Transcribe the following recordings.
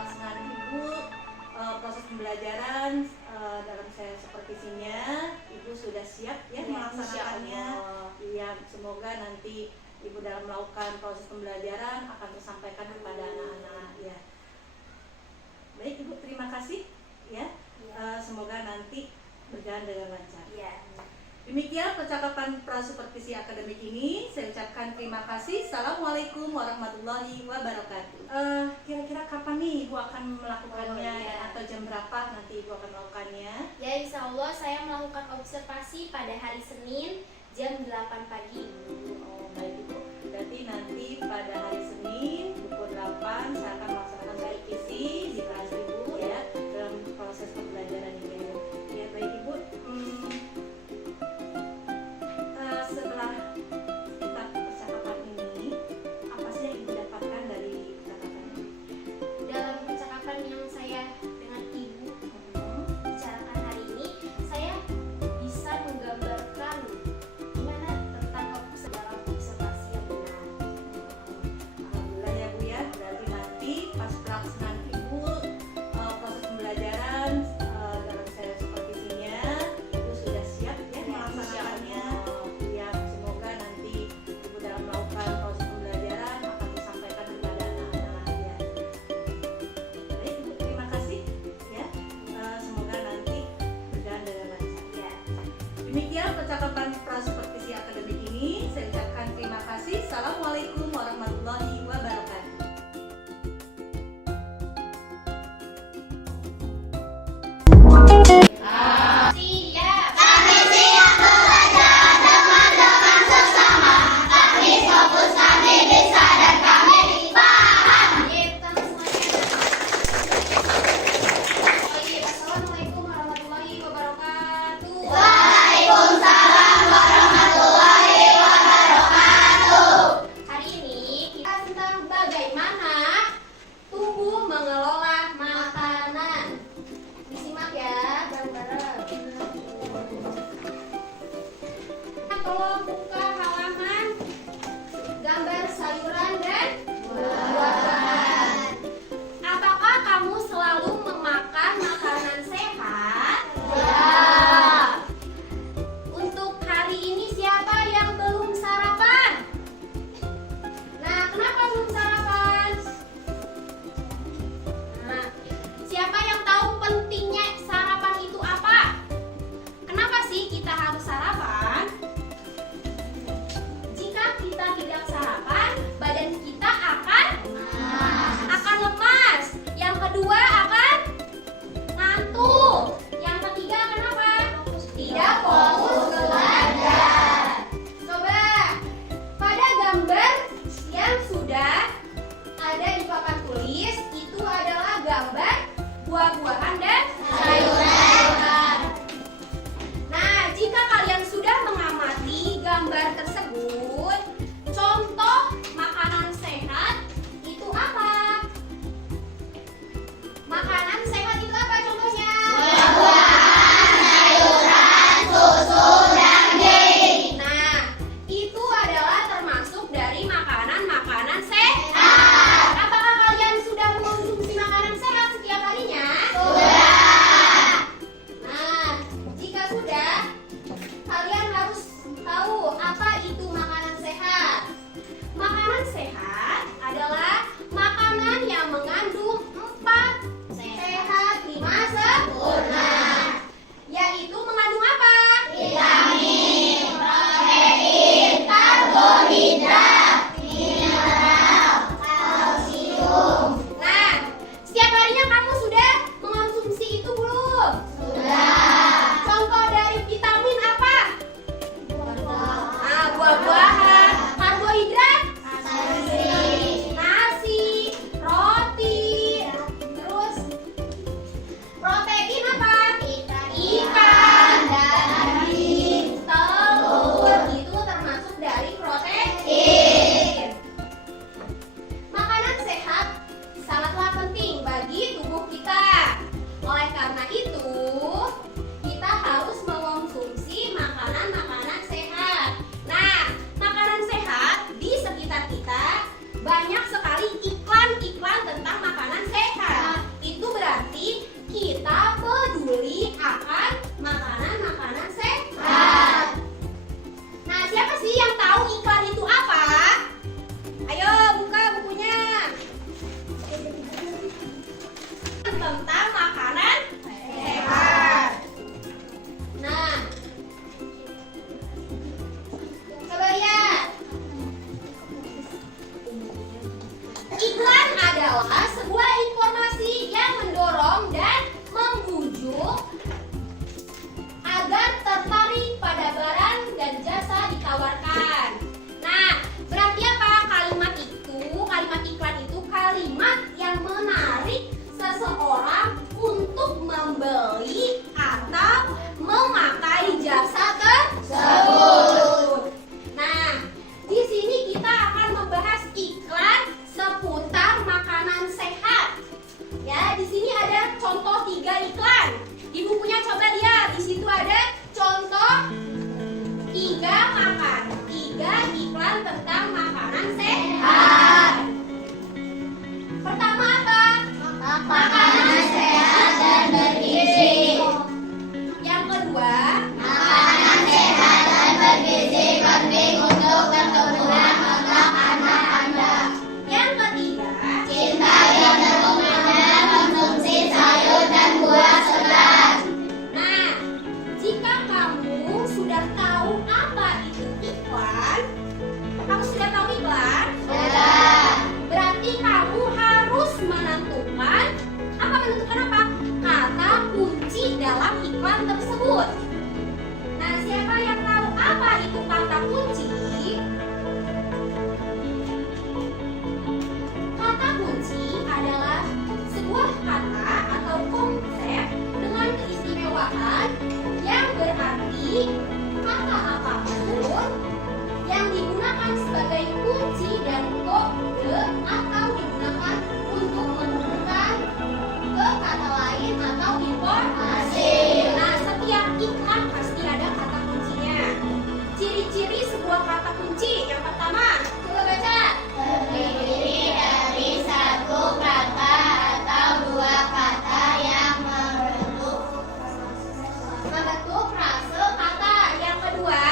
pelaksanaan Ibu proses pembelajaran dalam saya supervisinya, Ibu sudah siap ya melaksanakannya. Iya, semoga nanti Ibu dalam melakukan proses pembelajaran akan tersampaikan kepada anak-anak ya. Baik Ibu, terima kasih ya. Semoga nanti berjalan dengan lancar. Iya. Demikian percakapan prasupervisi akademik ini. Saya ucapkan terima kasih. Assalamualaikum warahmatullahi wabarakatuh. Kira-kira kapan nih Ibu akan melakukannya atau jam berapa nanti Ibu akan melakukannya? Ya, insya Allah saya melakukan observasi pada hari Senin jam 8 pagi. Oh, baik Ibu. Berarti nanti pada hari Senin pukul 8 saya akan melaksanakan supervisi di kelas Ibu ya dalam proses pembelajaran ini. Ya baik Ibu. Setelah kita percakapan ini, apa sih yang Ibu dapatkan dari percakapan ini? Dalam percakapan yang saya dengan Ibu bicarakan hari ini, saya bisa menggambarkan gimana tentang dalam observasi yang benar. Alhamdulillah ya Bu ya. Berarti nanti pas pelaksanaan Ibu proses pembelajaran dalam saya supervisinya, Ibu sudah siap ya melaksanakannya. Ya, semoga nanti Ibu dalam melakukan proses pembelajaran akan disampaikan kepada anak-anak ya. Baik Ibu, terima kasih ya. Semoga nanti berjalan dengan lancar. Ya. Demikian percakapan prasupervisi akademik ini. Saya ucapkan terima kasih. Assalamualaikum warahmatullahi wabarakatuh. Siap. Kami siap belajar dengan sesama. Kami fokus, kami bisa, dan kami paham. Assalamualaikum warahmatullahi wabarakatuh. Waalaikumsalam digunakan sebagai kunci dan kode atau digunakan untuk menghubungkan ke kata lain atau informasi. Nah, setiap iklan pasti ada kata kuncinya. Ciri-ciri sebuah kata kunci yang pertama, coba baca. Terdiri dari satu kata atau dua kata yang Membentuk frase kata. Yang kedua,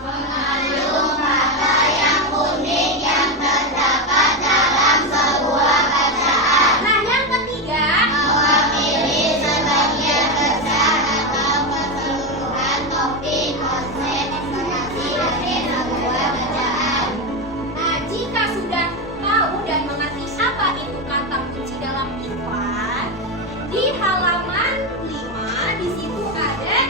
mengandung kata yang unik yang terdapat dalam sebuah bacaan, nah yang ketiga, mewakili sebagian besar atau keseluruhan topik konsep intonasi dari sebuah bacaan. nah jika sudah tahu dan mengerti apa itu kata kunci dalam iklan, di halaman 5 di situ ada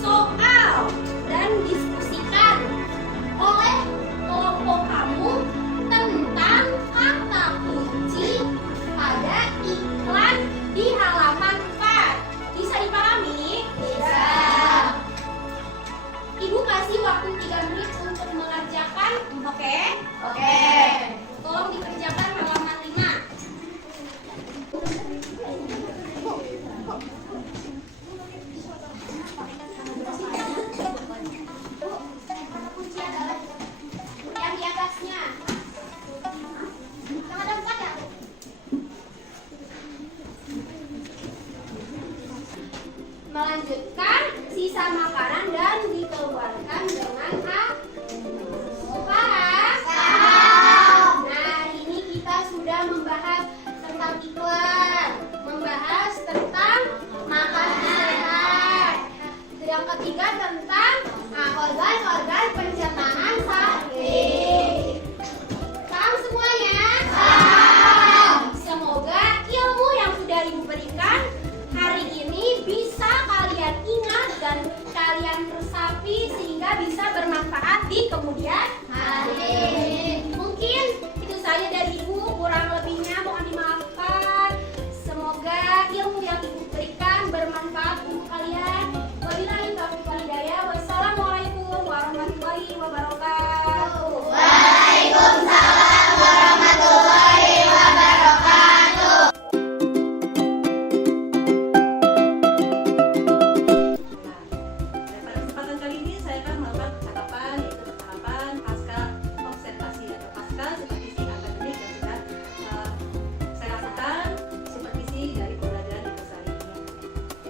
soal dan diskusikan oleh kelompok kamu tentang kata kunci pada iklan di halaman 4. Bisa dipahami? Bisa. Ibu kasih waktu 3 menit untuk mengerjakan, oke? Oke. Tolong dikerjakan halaman 5. Kata kunci adalah yang di atasnya. Yang ada 4 ya? Melanjutkan sisa makanan dan dikeluarkan dengan hak. Paham? Nah, hari ini kita sudah membahas tentang iklan, membahas tentang makanan sehat. Yang ketiga tentang organ-organ pencernaan sapi. Paham semuanya? Paham. Semoga ilmu yang sudah Ibu berikan hari ini bisa kalian ingat dan kalian resapi sehingga bisa bermanfaat di kemudian hari. Mungkin itu saja dari Ibu, kurang lebihnya mohon dimaafkan. Semoga ilmu yang Ibu berikan bermanfaat untuk kalian. Wabillahi taufiq wal hidayah. Wassalamualaikum warahmatullahi wabarakatuh. Waalaikumsalam warahmatullahi wabarakatuh. Pada kesempatan kali ini saya akan melakukan percakapan, yaitu percakapan pasca observasi atau pasca supervisi akademik yang sudah saya lakukan supervisi dari pembelajaran di kelas hari ini.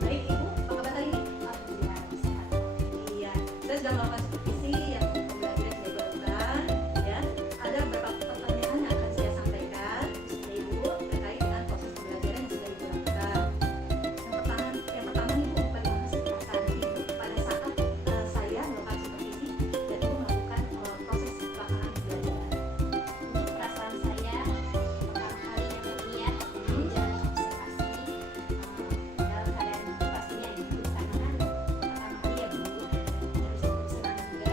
Baik Ibu, apa kabar hari ini? Alhamdulillah sehat. Iya, saya sudah melakukan supervisi yang pembelajaran saya lakukan. Ya, ada beberapa pertanyaan yang akan saya sampaikan kepada Ibu terkait dengan proses pembelajaran yang sudah Ibu lakukan. Yang pertama Ibu, bagaimana sih perasaan Ibu pada saat saya melakukan supervisi dan Ibu melakukan proses pelaksanaan pembelajaran? Perasaan saya pertama kali yang kuliah menjalani observasi dalam keadaan pastinya Ibu karena kan pertama kali ya Bu, terus Ibu senang juga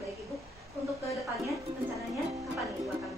baik Ibu. Untuk ke depannya rencananya kapan nih Ibu akan